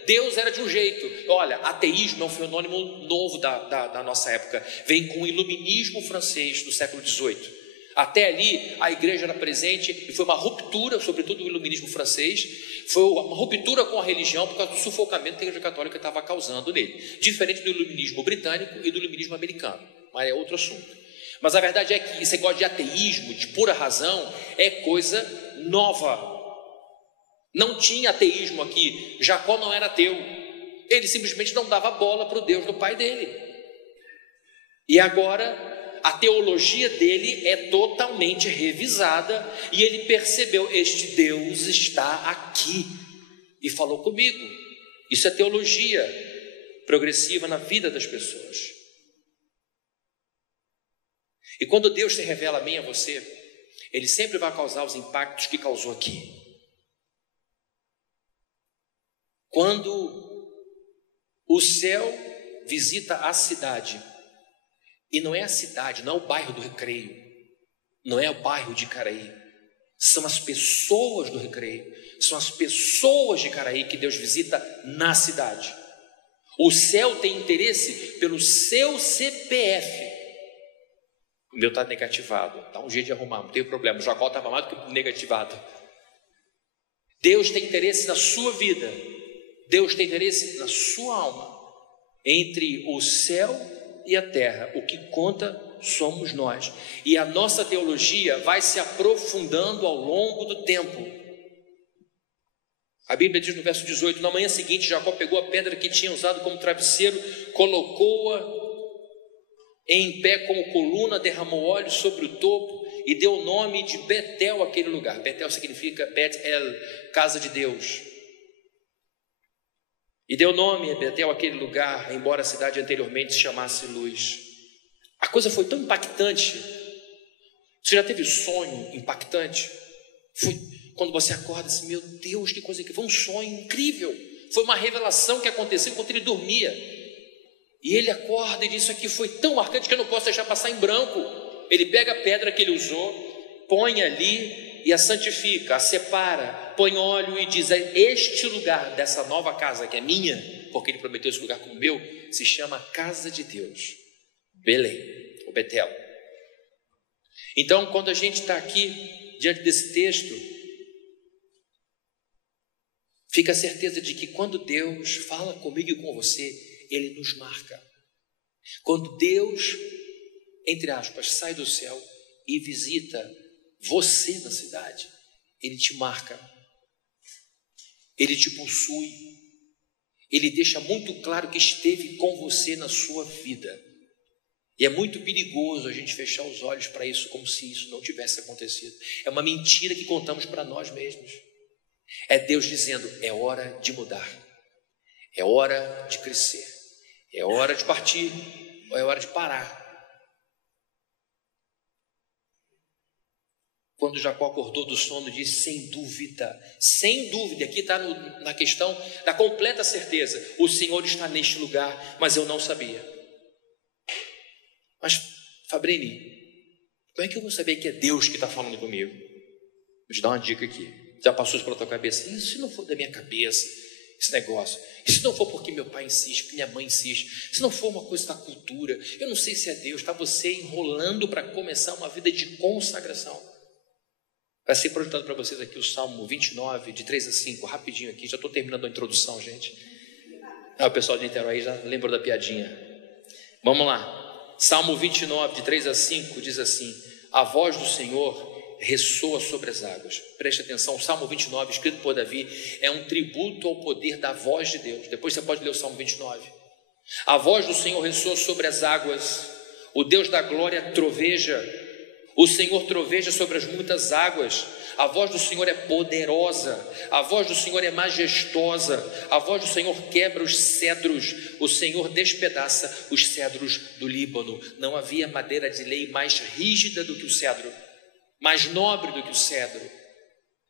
Deus era de um jeito. Olha, ateísmo é um fenômeno novo da nossa época. Vem com o iluminismo francês do século XVIII. Até ali a igreja era presente e foi uma ruptura, sobretudo o iluminismo francês, foi uma ruptura com a religião por causa do sufocamento que a igreja católica estava causando nele, diferente do iluminismo britânico e do iluminismo americano, mas é outro assunto. Mas a verdade é que esse negócio de ateísmo, de pura razão, é coisa nova. Não tinha ateísmo aqui. Jacó não era ateu, ele simplesmente não dava bola para o Deus do pai dele. E agora a teologia dele é totalmente revisada e ele percebeu: este Deus está aqui e falou comigo. Isso é teologia progressiva na vida das pessoas. E quando Deus se revela a mim e a você, Ele sempre vai causar os impactos que causou aqui. Quando o céu visita a cidade, e não é a cidade, não é o bairro do Recreio, não é o bairro de Icaraí, são as pessoas do Recreio, são as pessoas de Icaraí que Deus visita na cidade. O céu tem interesse pelo seu CPF. O meu está negativado, dá um jeito de arrumar, não tem problema. O Jacó estava mais do que negativado. Deus tem interesse na sua vida, Deus tem interesse na sua alma. Entre o céu e a terra, o que conta somos nós. E a nossa teologia vai se aprofundando ao longo do tempo. A Bíblia diz no verso 18: na manhã seguinte, Jacó pegou a pedra que tinha usado como travesseiro, colocou-a em pé como coluna, derramou óleo sobre o topo e deu o nome de Betel àquele lugar. Betel significa Bet-El, casa de Deus. E deu nome a Betel àquele lugar, embora a cidade anteriormente se chamasse Luz. A coisa foi tão impactante. Você já teve sonho impactante? Foi quando você acorda assim: meu Deus, que coisa incrível. Foi um sonho incrível. Foi uma revelação que aconteceu enquanto ele dormia. E ele acorda e diz: isso aqui foi tão marcante que eu não posso deixar passar em branco. Ele pega a pedra que ele usou, põe ali e a santifica, a separa, põe óleo e diz: este lugar dessa nova casa que é minha, porque ele prometeu esse lugar como meu, se chama Casa de Deus, Belém, ou Betel. Então, quando a gente está aqui diante desse texto, fica a certeza de que quando Deus fala comigo e com você, Ele nos marca. Quando Deus, entre aspas, sai do céu e visita você na cidade, Ele te marca, Ele te possui, Ele deixa muito claro que esteve com você na sua vida. E é muito perigoso a gente fechar os olhos para isso, como se isso não tivesse acontecido. É uma mentira que contamos para nós mesmos. É Deus dizendo: é hora de mudar, é hora de crescer, é hora de partir, ou é hora de parar. Quando Jacó acordou do sono, disse: sem dúvida, aqui está na questão da completa certeza, o Senhor está neste lugar, mas eu não sabia. Mas, Fabrini, como é que eu vou saber que é Deus que está falando comigo? Vou te dar uma dica aqui. Já passou isso pela tua cabeça? Isso não for da minha cabeça, esse negócio. Isso não for porque meu pai insiste, porque minha mãe insiste. Se não for uma coisa da cultura, eu não sei se é Deus. Está você enrolando para começar uma vida de consagração. Vai ser projetado para vocês aqui o Salmo 29, de 3 a 5, rapidinho aqui. Já estou terminando a introdução, gente. O pessoal de Niterói já lembrou da piadinha. Vamos lá. Salmo 29, de 3 a 5, diz assim: a voz do Senhor ressoa sobre as águas. Preste atenção, o Salmo 29, escrito por Davi, é um tributo ao poder da voz de Deus. Depois você pode ler o Salmo 29. A voz do Senhor ressoa sobre as águas, o Deus da glória troveja, o Senhor troveja sobre as muitas águas. A voz do Senhor é poderosa, a voz do Senhor é majestosa, a voz do Senhor quebra os cedros, o Senhor despedaça os cedros do Líbano. Não havia madeira de lei mais rígida do que o cedro, mais nobre do que o cedro.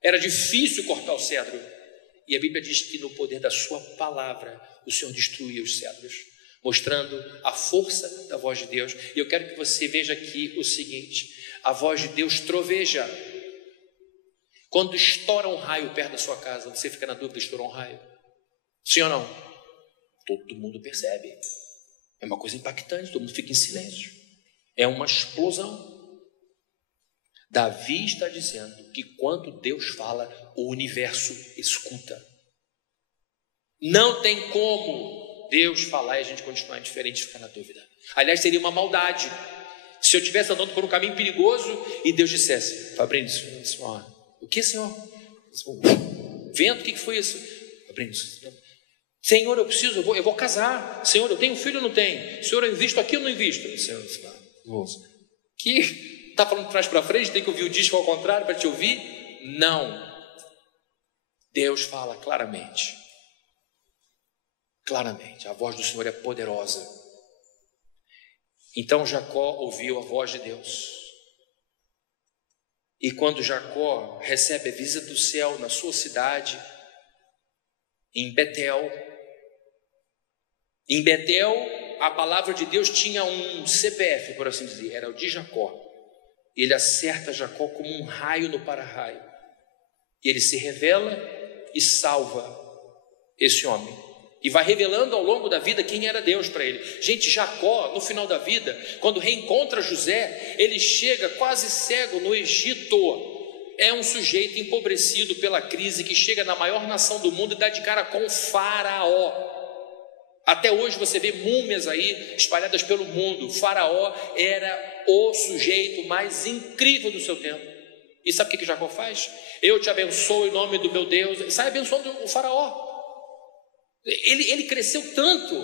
Era difícil cortar o cedro, e a Bíblia diz que no poder da sua palavra o Senhor destruía os cedros, mostrando a força da voz de Deus. E eu quero que você veja aqui o seguinte: a voz de Deus troveja. Quando estoura um raio perto da sua casa, você fica na dúvida: estourou um raio? Sim ou não? Todo mundo percebe. É uma coisa impactante, todo mundo fica em silêncio. É uma explosão. Davi está dizendo que quando Deus fala, o universo escuta. Não tem como Deus falar e a gente continuar indiferente e ficar na dúvida. Aliás, seria uma maldade se eu estivesse andando por um caminho perigoso e Deus dissesse: Fabrício, o que, Senhor? Vento, o que foi isso? Fabrício, Senhor, eu preciso, eu vou casar. Senhor, eu tenho filho ou não tenho? Senhor, eu invisto aqui ou não invisto? Senhor, que está falando de trás para frente, tem que ouvir o disco ao contrário para te ouvir? Não. Deus fala claramente. Claramente, a voz do Senhor é poderosa. Então Jacó ouviu a voz de Deus. E quando Jacó recebe a visita do céu na sua cidade, em Betel, a palavra de Deus tinha um CPF, por assim dizer, era o de Jacó. Ele acerta Jacó como um raio no para-raio. E ele se revela e salva esse homem. E vai revelando ao longo da vida quem era Deus para ele. Gente, Jacó, no final da vida, quando reencontra José, ele chega quase cego no Egito. É um sujeito empobrecido pela crise que chega na maior nação do mundo e dá de cara com o Faraó. Até hoje você vê múmias aí espalhadas pelo mundo. O Faraó era o sujeito mais incrível do seu tempo. E sabe o que Jacó faz? Eu te abençoo em nome do meu Deus. Sai abençoando o Faraó. Ele cresceu tanto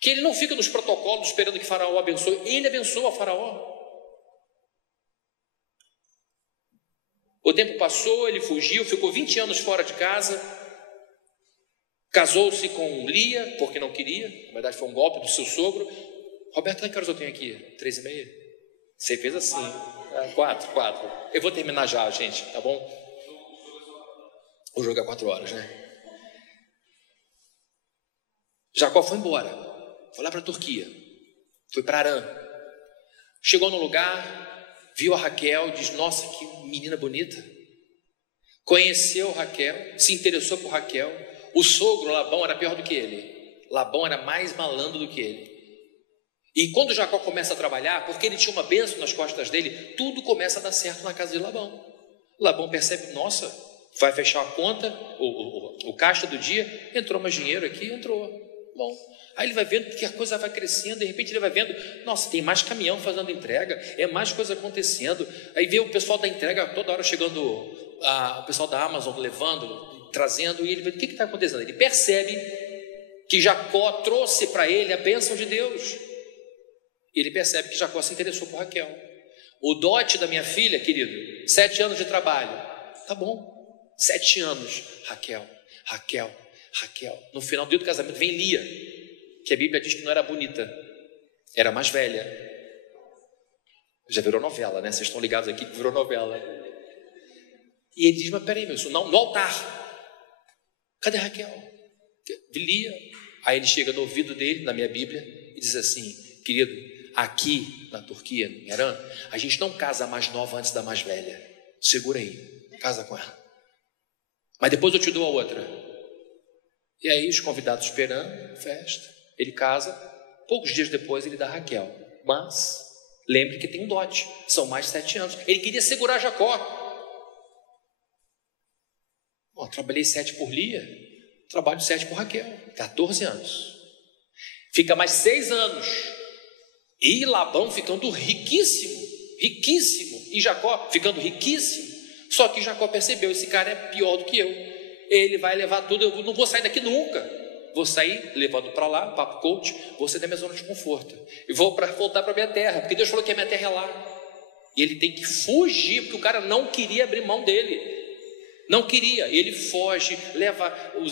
que ele não fica nos protocolos esperando que Faraó abençoe. Ele abençoa Faraó. O tempo passou, ele fugiu, ficou 20 anos fora de casa. Casou-se com Lia, porque não queria. Na verdade foi um golpe do seu sogro. Roberto, que horas eu tenho aqui? 3h30? Você fez assim. 4. Eu vou terminar já, gente, tá bom? O jogo é 4 horas, né? Jacó foi embora. Foi lá para a Turquia. Foi para Harã. Chegou no lugar, viu a Raquel, diz: nossa, que menina bonita. Conheceu Raquel, se interessou por Raquel. O sogro Labão era pior do que ele. Labão era mais malandro do que ele. E quando Jacó começa a trabalhar, porque ele tinha uma bênção nas costas dele, tudo começa a dar certo na casa de Labão. Labão percebe: nossa, vai fechar a conta, o caixa do dia, entrou mais dinheiro aqui, entrou. Bom, aí ele vai vendo que a coisa vai crescendo, de repente ele vai vendo: nossa, tem mais caminhão fazendo entrega, é mais coisa acontecendo. Aí vê o pessoal da entrega toda hora chegando, o pessoal da Amazon levando, trazendo, e ele vê: o que está acontecendo? Ele percebe que Jacó trouxe para ele a bênção de Deus. Ele percebe que Jacó se interessou por Raquel. O dote da minha filha, querido, 7 anos de trabalho. Tá bom, 7 anos. Raquel. No final do casamento vem Lia, que a Bíblia diz que não era bonita, era mais velha. Já virou novela, né? Vocês estão ligados aqui que virou novela. E ele diz: mas peraí, meu senhor, no altar, cadê Raquel? Lia. Aí ele chega no ouvido dele, na minha Bíblia, e diz assim: querido, aqui na Turquia, em Harã, a gente não casa a mais nova antes da mais velha. Segura aí, casa com ela. Mas depois eu te dou a outra. E aí os convidados esperando, festa, ele casa. Poucos dias depois ele dá a Raquel. Mas lembre que tem um dote, são mais 7 anos. Ele queria segurar Jacó. Bom, trabalhei 7 por Lia, trabalho 7 por Raquel, 14 anos. Fica mais 6 anos. E Labão ficando riquíssimo, e Jacó ficando riquíssimo. Só que Jacó percebeu: esse cara é pior do que eu. Ele vai levar tudo, eu não vou sair daqui nunca. Vou sair levando para lá, papo coach, vou sair da minha zona de conforto. E vou voltar para a minha terra, porque Deus falou que a minha terra é lá. E ele tem que fugir, porque o cara não queria abrir mão dele. Não queria, ele foge, leva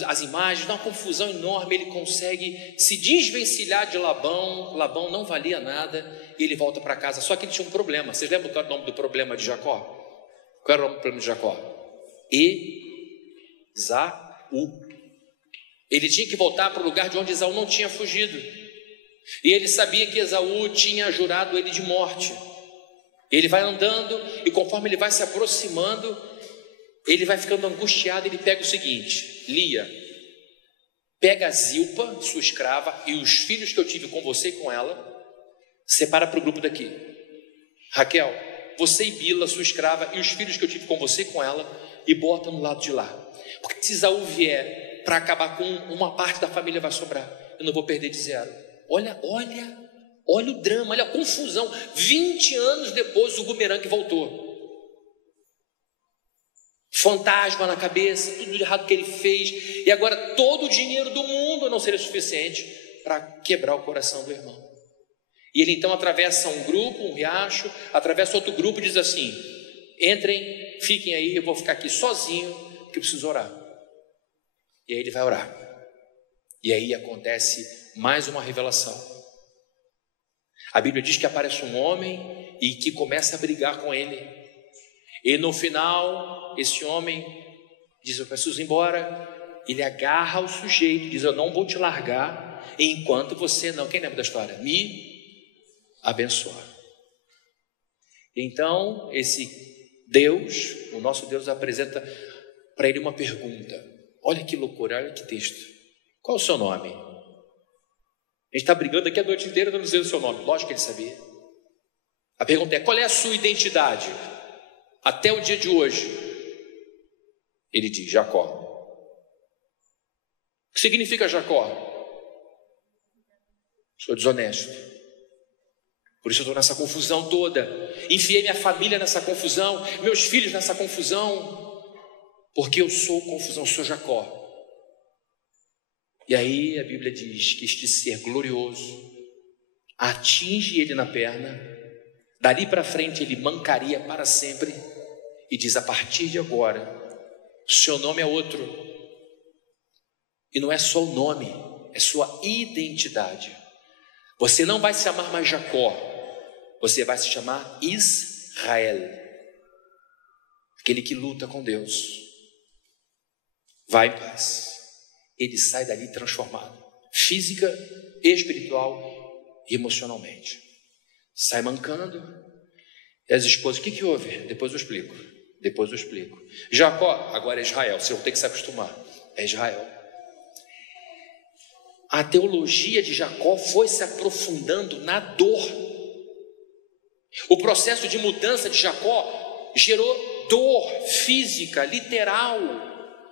as imagens, dá uma confusão enorme. Ele consegue se desvencilhar de Labão. Labão não valia nada, e ele volta para casa. Só que ele tinha um problema. Vocês lembram qual era o nome do problema de Jacó? Qual era o nome do problema de Jacó? Esaú. Ele tinha que voltar para o lugar de onde Esaú não tinha fugido. E ele sabia que Esaú tinha jurado ele de morte. Ele vai andando, e conforme ele vai se aproximando, ele vai ficando angustiado. Ele pega o seguinte: Lia, pega a Zilpa, sua escrava, e os filhos que eu tive com você e com ela, separa para o grupo daqui. Raquel, você e Bila, sua escrava, e os filhos que eu tive com você e com ela, e bota no lado de lá. Porque se Esaú vier para acabar com uma parte da família, vai sobrar. Eu não vou perder de 0. Olha o drama, olha a confusão. 20 anos depois o bumerangue voltou. Fantasma na cabeça, tudo de errado que ele fez, e agora todo o dinheiro do mundo não seria suficiente para quebrar o coração do irmão. E ele então atravessa um grupo, um riacho, atravessa outro grupo e diz assim: entrem, fiquem aí, eu vou ficar aqui sozinho, porque eu preciso orar. E aí ele vai orar, e aí acontece mais uma revelação. A Bíblia diz que aparece um homem e que começa a brigar com ele. E no final, esse homem diz: eu preciso ir embora. Ele agarra o sujeito, diz: eu não vou te largar enquanto você não, quem lembra da história? Me abençoar. Então, esse Deus, o nosso Deus, apresenta para ele uma pergunta. Olha que loucura, olha que texto. Qual é o seu nome? A gente está brigando aqui a noite inteira, não dizendo o seu nome. Lógico que ele sabia. A pergunta é: qual é a sua identidade? Até o dia de hoje. Ele diz: Jacó. O que significa Jacó? Sou desonesto. Por isso eu estou nessa confusão toda. Enfiei minha família nessa confusão, meus filhos nessa confusão, porque eu sou confusão, sou Jacó. E aí a Bíblia diz que este ser glorioso atinge ele na perna, dali para frente ele mancaria para sempre, e diz: a partir de agora, o seu nome é outro. E não é só o nome, é sua identidade. Você não vai se chamar mais Jacó, você vai se chamar Israel, aquele que luta com Deus. Vai em paz. Ele sai dali transformado, física, espiritual e emocionalmente. Sai mancando. E as esposas: o que houve? Depois eu explico. Jacó, agora é Israel, você vai ter que se acostumar. É Israel. A teologia de Jacó foi se aprofundando na dor. O processo de mudança de Jacó gerou dor física, literal.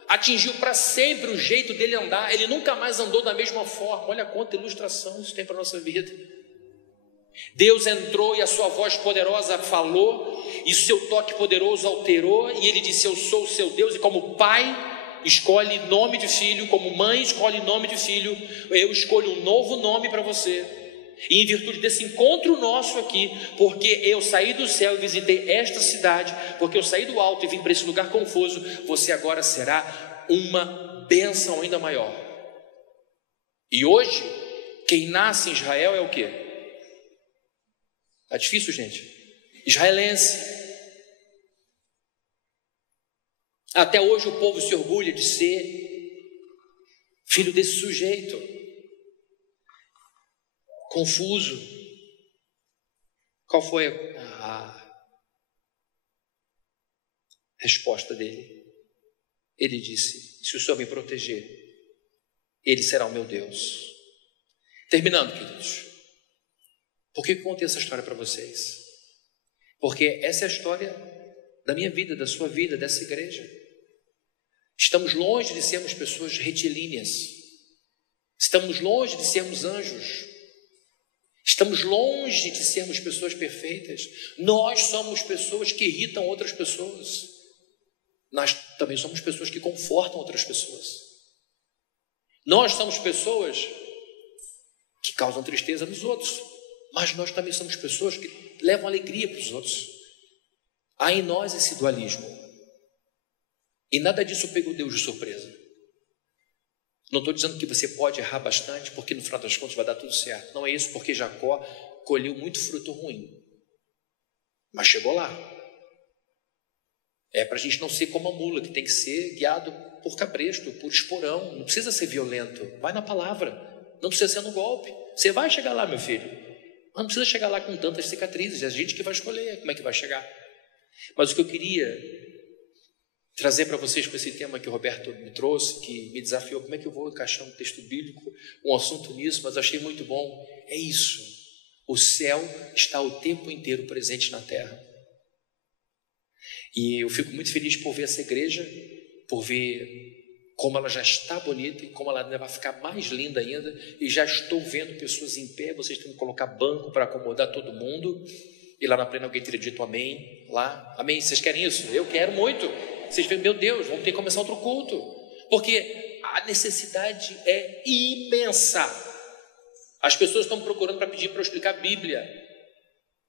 Atingiu para sempre o jeito dele andar. Ele nunca mais andou da mesma forma. Olha quanta ilustração isso tem para a nossa vida. Deus entrou e a sua voz poderosa falou, e o seu toque poderoso alterou, e ele disse: eu sou o seu Deus. E como pai escolhe nome de filho, como mãe escolhe nome de filho, eu escolho um novo nome para você. E em virtude desse encontro nosso aqui, porque eu saí do céu e visitei esta cidade, porque eu saí do alto e vim para esse lugar confuso, você agora será uma bênção ainda maior. E hoje, quem nasce em Israel é o quê? Tá difícil, gente. Israelense. Até hoje o povo se orgulha de ser filho desse sujeito confuso. Qual foi a resposta dele? Ele disse: se o Senhor me proteger, Ele será o meu Deus. Terminando, queridos, por que eu contei essa história para vocês? Porque essa é a história da minha vida, da sua vida, dessa igreja. Estamos longe de sermos pessoas retilíneas. Estamos longe de sermos anjos. Estamos longe de sermos pessoas perfeitas. Nós somos pessoas que irritam outras pessoas. Nós também somos pessoas que confortam outras pessoas. Nós somos pessoas que causam tristeza nos outros, mas nós também somos pessoas que levam alegria para os outros. Há em nós esse dualismo. E nada disso pegou Deus de surpresa. Não estou dizendo que você pode errar bastante, porque no final das contas vai dar tudo certo. Não é isso, porque Jacó colheu muito fruto ruim, mas chegou lá. É para a gente não ser como a mula, que tem que ser guiado por cabresto, por esporão. Não precisa ser violento, vai na palavra. Não precisa ser no golpe. Você vai chegar lá, meu filho, mas não precisa chegar lá com tantas cicatrizes. É a gente que vai escolher como é que vai chegar. Mas o que eu queria trazer para vocês com esse tema que o Roberto me trouxe, que me desafiou, como é que eu vou encaixar um texto bíblico, um assunto nisso, mas achei muito bom, é isso. O céu está o tempo inteiro presente na terra. E eu fico muito feliz por ver essa igreja, por ver como ela já está bonita e como ela ainda vai ficar mais linda ainda. E já estou vendo pessoas em pé, vocês têm que colocar banco para acomodar todo mundo. E lá na plena alguém teria dito amém, lá, amém, vocês querem isso? Eu quero muito. Vocês veem, meu Deus, vamos ter que começar outro culto, porque a necessidade é imensa. As pessoas estão procurando para pedir para eu explicar a Bíblia.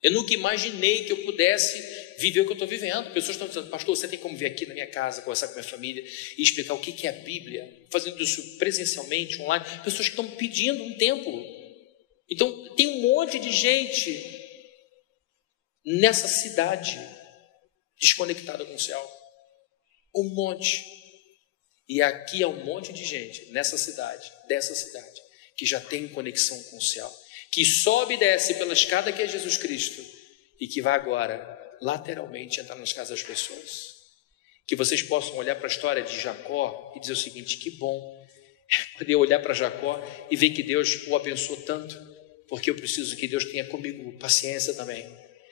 Eu nunca imaginei que eu pudesse viver o que eu estou vivendo. Pessoas estão dizendo, pastor, você tem como vir aqui na minha casa, conversar com a minha família e explicar o que é a Bíblia, fazendo isso presencialmente, online. Pessoas que estão pedindo um tempo. Então tem um monte de gente nessa cidade desconectada com o céu. Um monte. E aqui há um monte de gente nessa cidade, dessa cidade, que já tem conexão com o céu, que sobe e desce pela escada que é Jesus Cristo e que vai agora lateralmente entrar nas casas das pessoas. Que vocês possam olhar para a história de Jacó e dizer o seguinte: que bom poder olhar para Jacó e ver que Deus o abençoou tanto, porque eu preciso que Deus tenha comigo paciência também,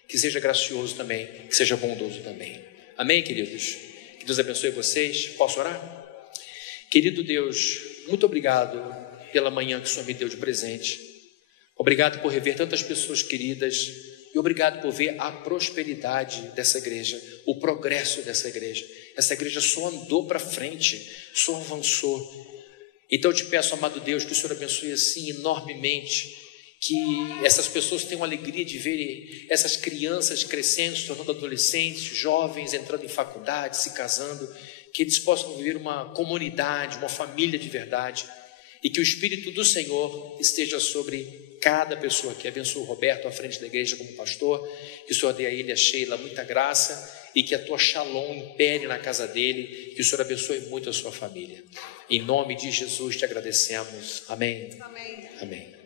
que seja gracioso também, que seja bondoso também. Amém, queridos? Que Deus abençoe vocês. Posso orar? Querido Deus, muito obrigado pela manhã que o Senhor me deu de presente. Obrigado por rever tantas pessoas queridas e obrigado por ver a prosperidade dessa igreja, o progresso dessa igreja. Essa igreja só andou para frente, só avançou. Então eu te peço, amado Deus, que o Senhor abençoe assim enormemente, que essas pessoas tenham alegria de ver essas crianças crescendo, se tornando adolescentes, jovens, entrando em faculdade, se casando, que eles possam viver uma comunidade, uma família de verdade, e que o Espírito do Senhor esteja sobre cada pessoa aqui. Abençoa o Roberto à frente da igreja como pastor, que o Senhor dê a ele, a Sheila, muita graça, e que a tua Shalom impere na casa dele, que o Senhor abençoe muito a sua família. Em nome de Jesus te agradecemos. Amém. Amém. Amém.